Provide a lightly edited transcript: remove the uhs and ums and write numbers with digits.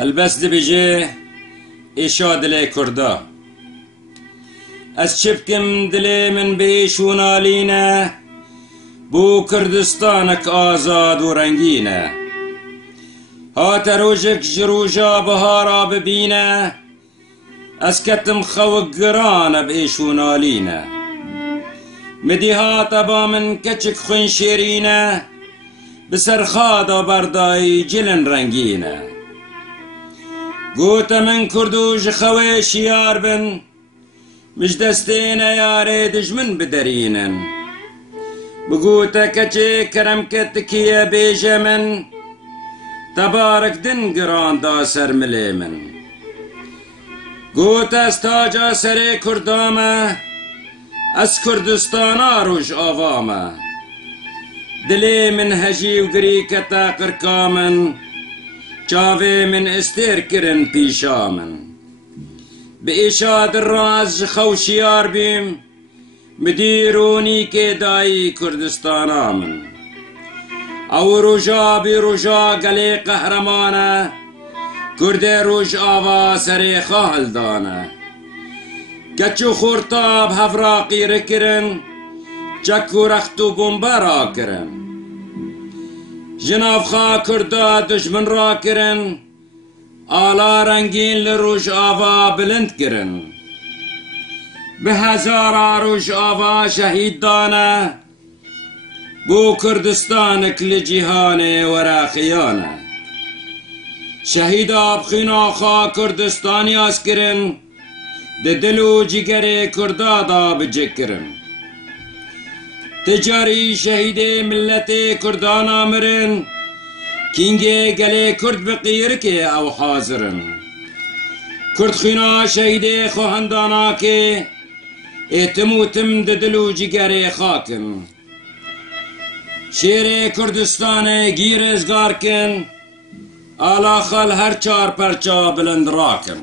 هەلبەست دەبێژێ ئێشا دلێ کووردا ئەس چ بکەم دلێ من بێش و نالینە بۆ کوردستانێک ئازاد و ڕەنگینە هاتە ڕۆژێک ji ڕۆژا بەهارا ببینە ئەس کەتم خەوک گرانە بێش و نالینە مدی هاتە با من کەچک خوێن شێرینە بسەر خادا بەردایی جلن ڕەنگینە گوتە من کورد و ji خەوێ شیار بن مش دەستێنە یارێ دژمن بدەرینن بگوتە کەچێ کەرەمکە تکیە بێژە من تەبارەک دن گراندا سەر ملێ من گوتە ئەس تاجا سەرێ کوردامە ئەس کوردستانا ڕۆژ ئاوامە دلێ من هەژی و گری کەتە قرکا من چاوێ من ئێستێر کرن پیشا من بە ئێشا دڕاز ji خەو شیار بیم مدیرونی کێدایی کوردستانا من ئەو ڕۆژا بێ ڕۆژا گەلێ قەهرەمانە کوردێ ڕۆژ ئاوا سەرێخا هەلدانە کەچ و خورتاب هەڤراقی ڕکردن چەک و رەخت و بۆمبە ڕاکردن ji navxa Kurda dujmin rakirin ala rengîn li Rojava bilind kirin bi hezara Rojava şehîd dane bû Kurdistanek li cîhanê were xiyane şehîda bixîna xwe Kurdistanî az kirin di dil û cîgerê Kurda da bicikirin ticarî şehîdê milletê Kurdana mirin kîngê gelê Kurd bi qîrikê ew hazirin Kurdxîna şehîdê xwehendanakê ê tim û tim di dil û cîgerê xakin şêrê Kurdistanê gîr êzgar kin ala xel her çar perça bilind rakin